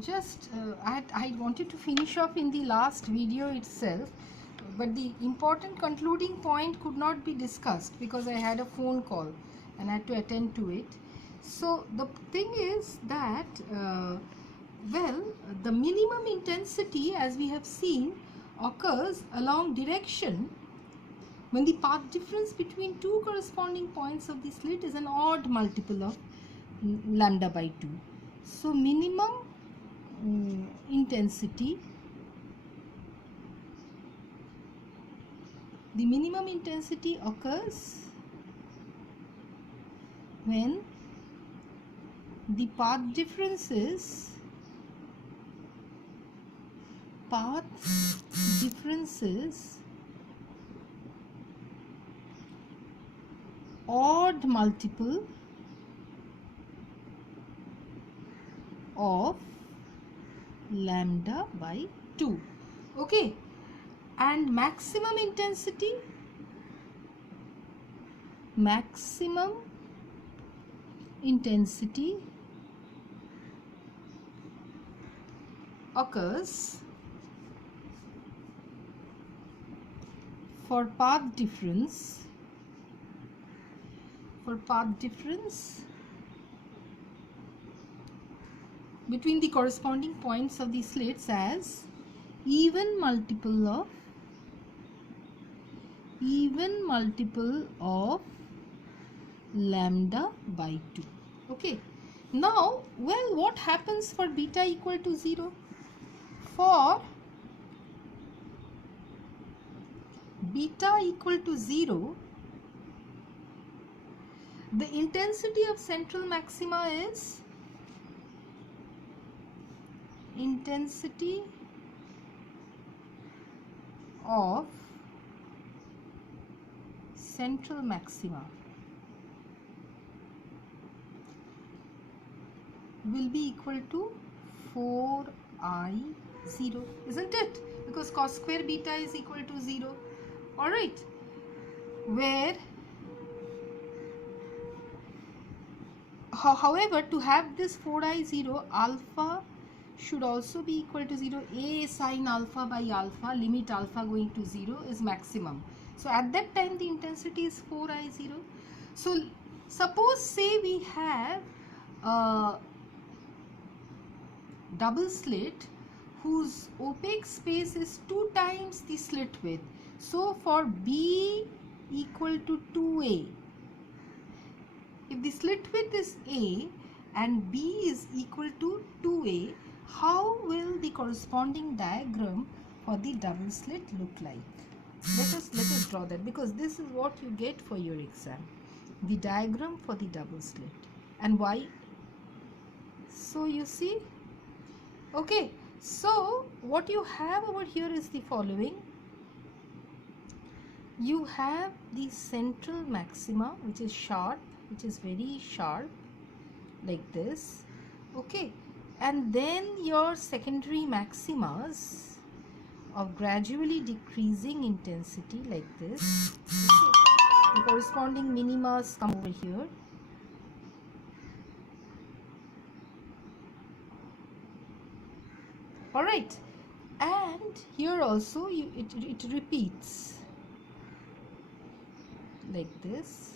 just I wanted to finish off in the last video itself, but the important concluding point could not be discussed because I had a phone call and I had to attend to it. So the thing is that well, the minimum intensity, as we have seen, occurs along direction when the path difference between two corresponding points of the slit is an odd multiple of lambda by 2. So minimum intensity, the minimum intensity occurs when the path differences odd multiple of lambda by 2. Okay, and maximum intensity occurs for path difference between the corresponding points of the slits as even multiple of lambda by 2. Okay, now, well, what happens for beta equal to 0? For beta equal to 0, the intensity of central maxima is intensity of central maxima will be equal to 4I0, isn't it? Because cos square beta is equal to 0. Alright, where however, to have this 4I0, alpha should also be equal to 0. A sine alpha by alpha, limit alpha going to 0, is maximum. So at that time the intensity is 4I0. So suppose say we have a double slit whose opaque space is 2 times the slit width. So for B equal to 2A, if the slit width is A and B is equal to 2A, how will the corresponding diagram for the double slit look like? Let us draw that, because this is what you get for your exam, the diagram for the double slit. And why? So you see, okay, so what you have over here is the following. You have the central maxima, which is sharp, which is very sharp, like this. Okay, and then your secondary maximas of gradually decreasing intensity, like this. Okay. The corresponding minimas come over here. Alright, and here also it repeats like this.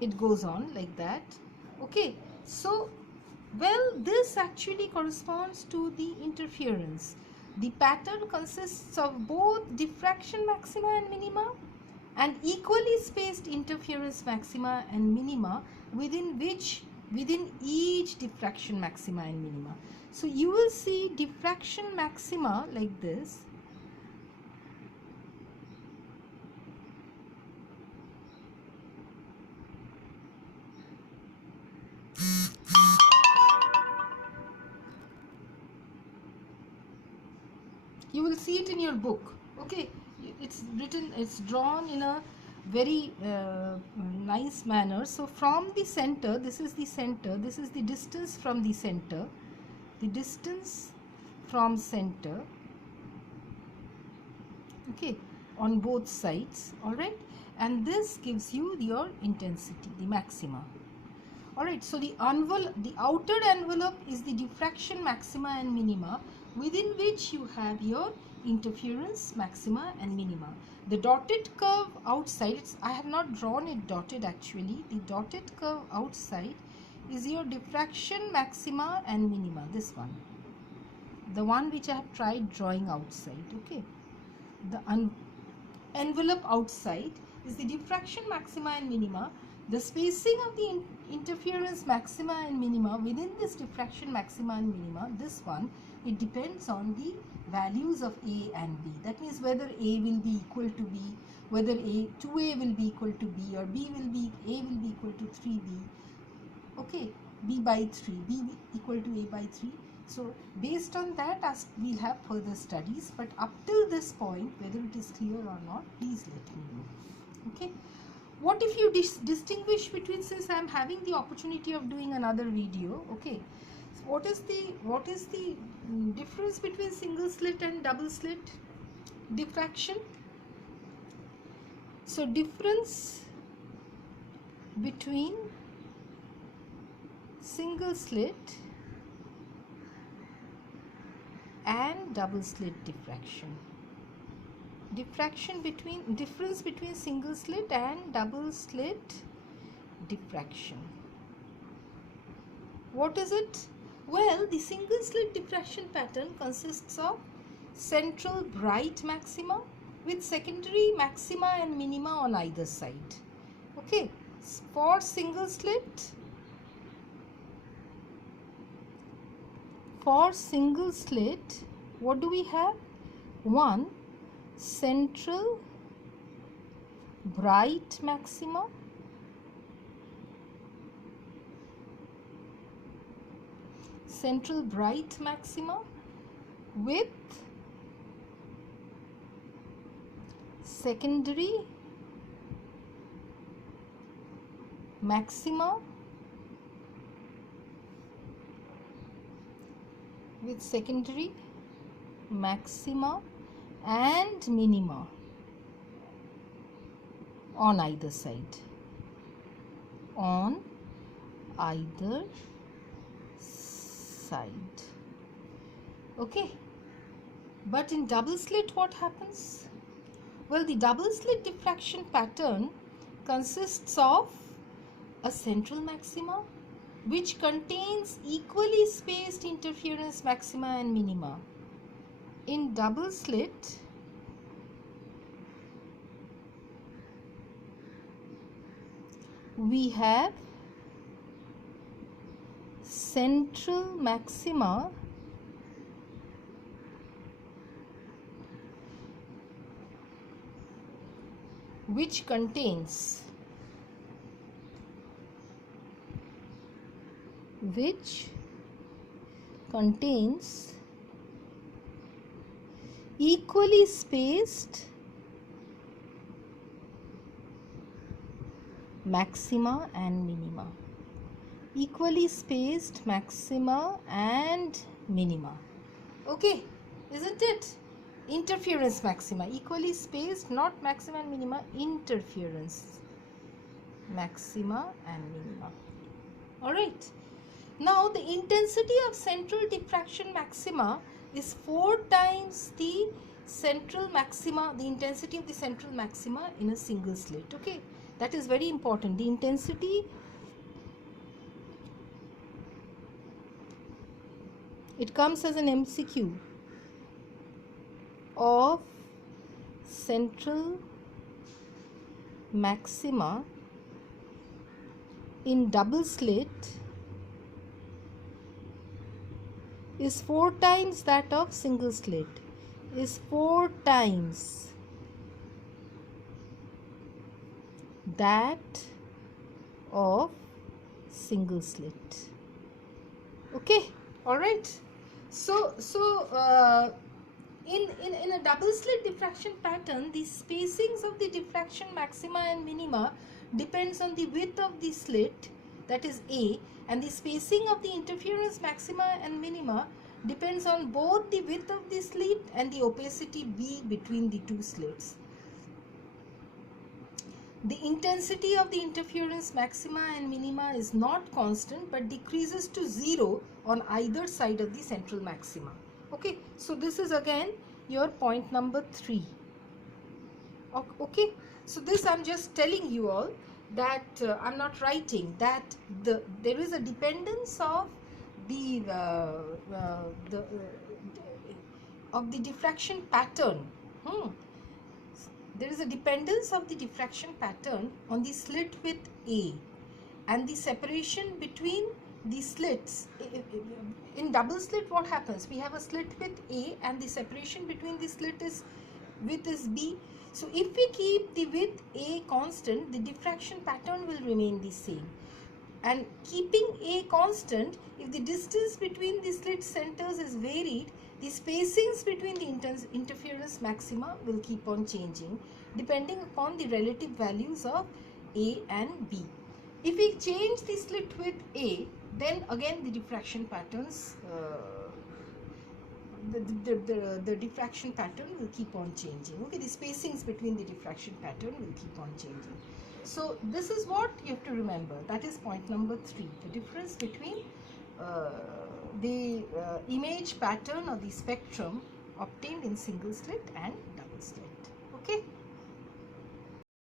It goes on like that. Okay, so well, this actually corresponds to the interference. The pattern consists of both diffraction maxima and minima and equally spaced interference maxima and minima within each diffraction maxima and minima. So you will see diffraction maxima like this. You will see it in your book. Okay, it's written, it's drawn in a very nice manner. So from the center, this is the center, this is the distance from the center, the distance from center, okay, on both sides, all right, and this gives you your intensity, the maxima. All right, so the outer envelope is the diffraction maxima and minima, within which you have your interference maxima and minima. The dotted curve outside, I have not drawn it dotted actually, the dotted curve outside is your diffraction maxima and minima, this one, the one which I have tried drawing outside, okay. The envelope outside is the diffraction maxima and minima. The spacing of the interference maxima and minima within this diffraction maxima and minima, this one, it depends on the values of A and B. That means whether A will be equal to B, whether 2A will be equal to B, or A will be equal to 3B, okay, B by 3, B equal to A by 3. So based on that, as we'll have further studies, but up till this point, whether it is clear or not, please let me know. Okay. What if you distinguish between, since I am having the opportunity of doing another video, okay, so what is the difference between single slit and double slit diffraction? So difference between single slit and double slit diffraction. Difference between single slit and double slit diffraction. What is it? Well, the single slit diffraction pattern consists of central bright maxima with secondary maxima and minima on either side. Okay, for single slit, what do we have? One, central bright maxima with secondary maxima and minima on either side. Okay, but in double slit what happens? Well, the double slit diffraction pattern consists of a central maxima which contains equally spaced interference maxima and minima. In double slit, we have central maxima which contains equally spaced maxima and minima. Okay, isn't it? Interference maxima, equally spaced, not maxima and minima, interference maxima and minima. All right. Now the intensity of central diffraction maxima is 4 times the central maxima, the intensity of the central maxima in a single slit. Okay, that is very important. The intensity, it comes as an MCQ, of central maxima in double slit is 4 times that of single slit, is 4 times that of single slit. Okay, all right. So in a double slit diffraction pattern, the spacings of the diffraction maxima and minima depends on the width of the slit, that is A, and the spacing of the interference maxima and minima depends on both the width of the slit and the opacity B between the two slits. The intensity of the interference maxima and minima is not constant but decreases to 0 on either side of the central maxima. Okay, so this is again your point number 3. Okay, so this I'm just telling you all that I'm not writing that there is a dependence of the of the diffraction pattern. There is a dependence of the diffraction pattern on the slit width A, and the separation between the slits. In double slit, what happens? We have a slit width A and the separation between the slit is width is B. So if we keep the width A constant, the diffraction pattern will remain the same. And keeping A constant, if the distance between the slit centers is varied, the spacings between the interference maxima will keep on changing depending upon the relative values of A and B. If we change the slit width A, then again the diffraction patterns, the diffraction pattern will keep on changing. Okay, the spacings between the diffraction pattern will keep on changing. So this is what you have to remember. That is point number 3. The difference between the image pattern or the spectrum obtained in single slit and double slit. Okay.